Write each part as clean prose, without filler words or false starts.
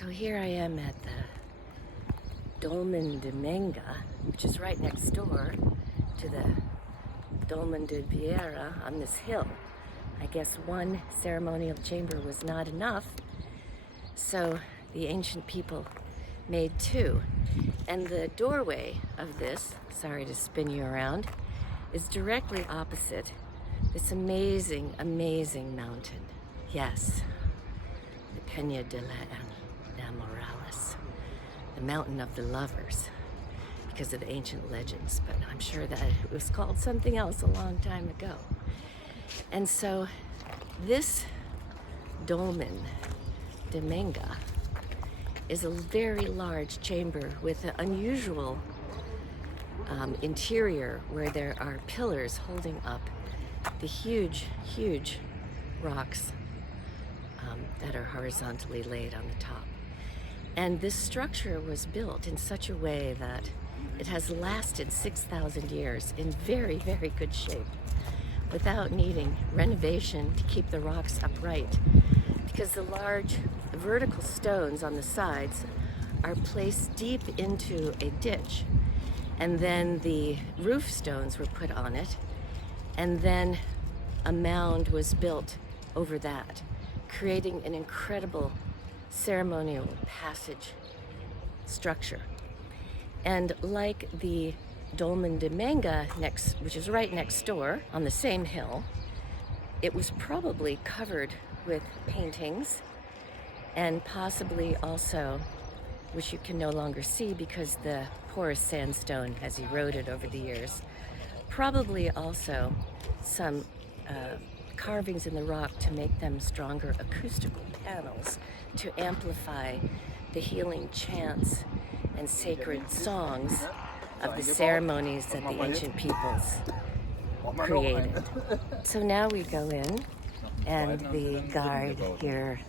So here I am at the Dolmen de Menga, which is right next door to the Dolmen de Menga on this hill. I guess one ceremonial chamber was not enough, so the ancient people made two. And the doorway of this, sorry to spin you around, is directly opposite this amazing, amazing mountain. Yes, the Peña de la Morales, the mountain of the lovers, because of the ancient legends, but I'm sure that it was called something else a long time ago. And so this Dolmen de Menga is a very large chamber with an unusual interior where there are pillars holding up the huge, huge rocks that are horizontally laid on the top. And this structure was built in such a way that it has lasted 6,000 years in very, very good shape without needing renovation to keep the rocks upright, because the large vertical stones on the sides are placed deep into a ditch, and then the roof stones were put on it, and then a mound was built over that, creating an incredible ceremonial passage structure. And like the Dolmen de Menga, which is right next door on the same hill, it was probably covered with paintings, and possibly also, which you can no longer see because the porous sandstone has eroded over the years, probably also some carvings in the rock to make them stronger acoustical panels to amplify the healing chants and sacred songs of the ceremonies that the ancient peoples created. So now we go in, and the guard here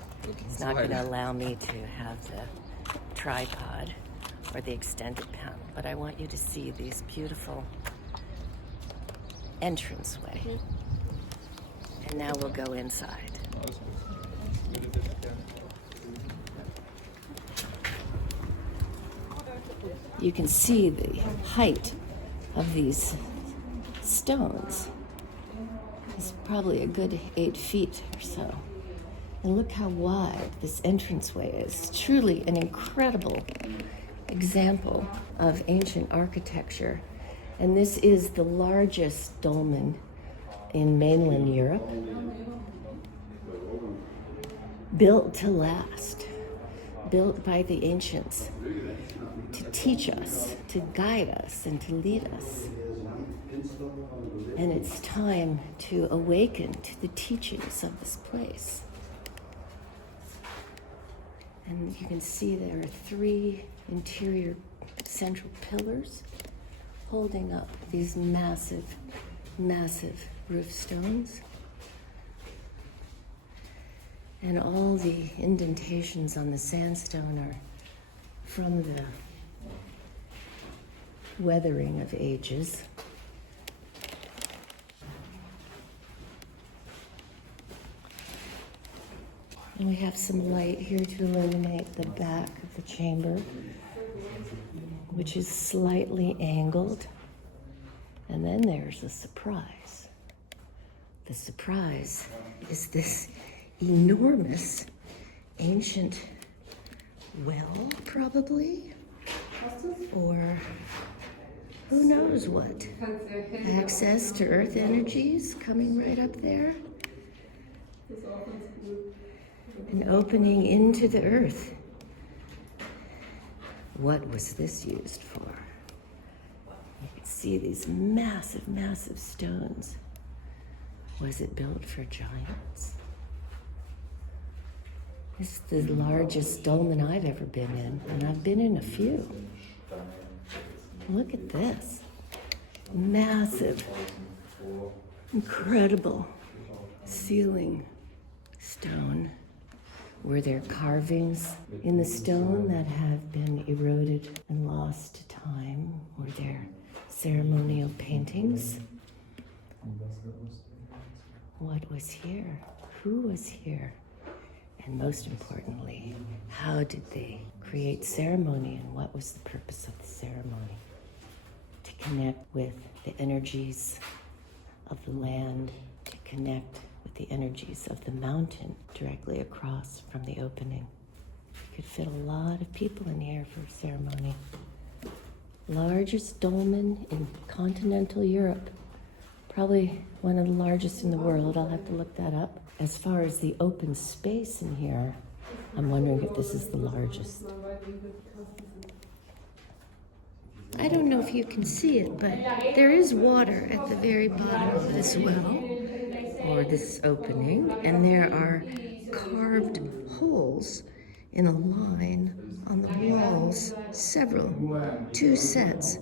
is not going to allow me to have the tripod or the extended panel, but I want you to see these beautiful entranceway. And now we'll go inside. You can see the height of these stones. It's probably a good 8 feet or so. And look how wide this entranceway is. It's truly an incredible example of ancient architecture. And this is the largest dolmen in mainland Europe, built to last, built by the ancients to teach us, to guide us, and to lead us. And it's time to awaken to the teachings of this place. And you can see there are 3 interior central pillars holding up these massive, massive roof stones. And all the indentations on the sandstone are from the weathering of ages. And we have some light here to illuminate the back of the chamber, which is slightly angled. And then there's a surprise. The surprise is this enormous ancient well, probably, or who knows what. Access to earth energies coming right up there. An opening into the earth. What was this used for? You can see these massive, massive stones. Was it built for giants? This is the largest dolmen I've ever been in, and I've been in a few. Look at this. Massive, incredible ceiling stone. Were there carvings in the stone that have been eroded and lost to time? Were there ceremonial paintings? What was here? Who was here? And most importantly, how did they create ceremony, and what was the purpose of the ceremony? To connect with the energies of the land, to connect with the energies of the mountain directly across from the opening. You could fit a lot of people in here for a ceremony. Largest dolmen in continental Europe. Probably one of the largest in the world. I'll have to look that up. As far as the open space in here, I'm wondering if this is the largest. I don't know if you can see it, but there is water at the very bottom of this well, or this opening, and there are carved holes in a line on the walls, two sets,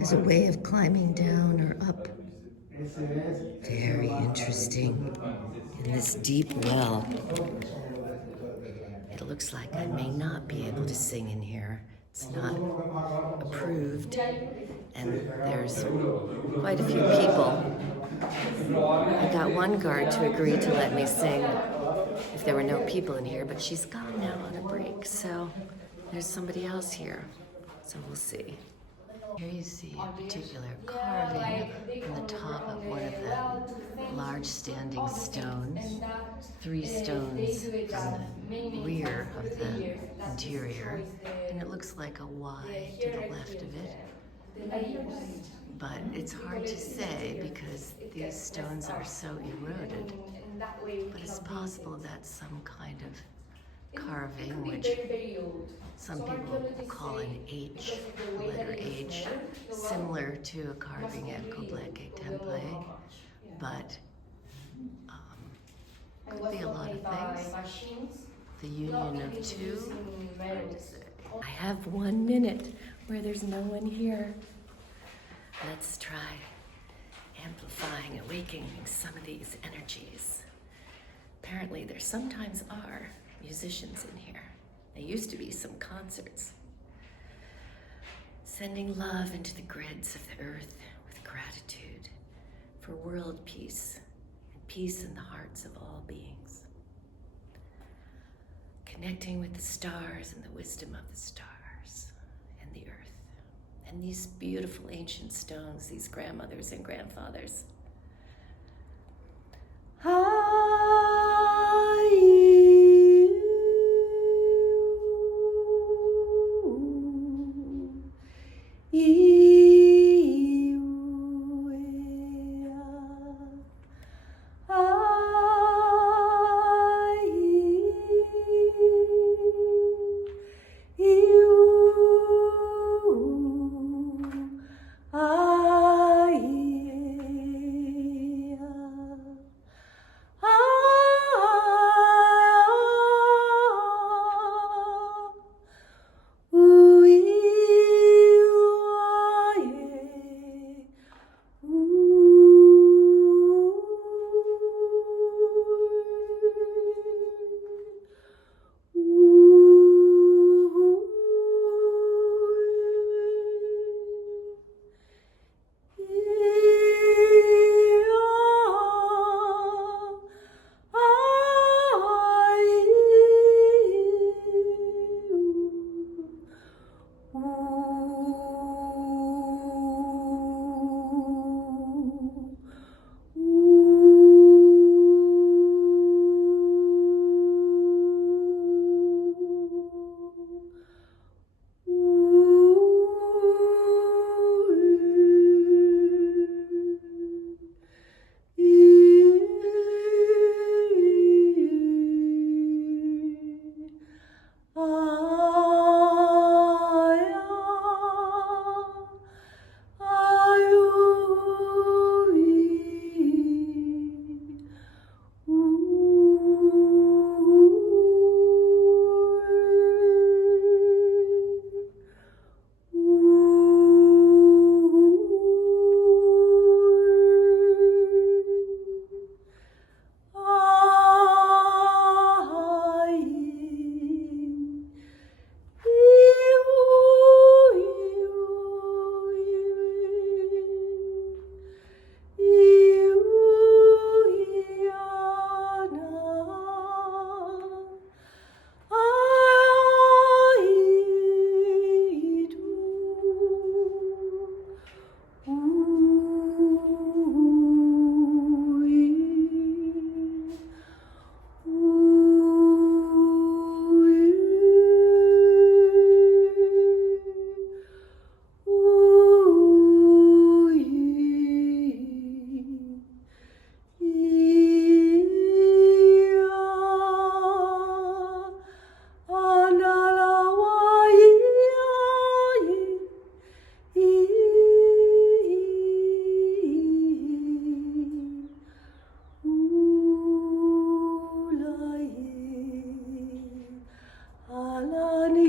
as a way of climbing down or up. Very interesting. In this deep well, it looks like I may not be able to sing in here. It's not approved, and there's quite a few people. I got one guard to agree to let me sing if there were no people in here, but she's gone now on a break, so there's somebody else here. So we'll see. Here you see a particular carving on the top of one of the large standing stones. 3 stones from the rear of the interior, and it looks like a Y to the left of it. But it's hard to say because these stones are so eroded. But it's possible that's some kind of carving, which some people call an H, the letter H, similar to a carving at Göbekli Tepe, but could be a lot of things. The union of two, hard to say. I have 1 minute where there's no one here. Let's try amplifying, awakening some of these energies. Apparently there sometimes are musicians in here. There used to be some concerts. Sending love into the grids of the earth with gratitude for world peace and peace in the hearts of all beings. Connecting with the stars and the wisdom of the stars and the earth. And these beautiful ancient stones, these grandmothers and grandfathers. Leontine.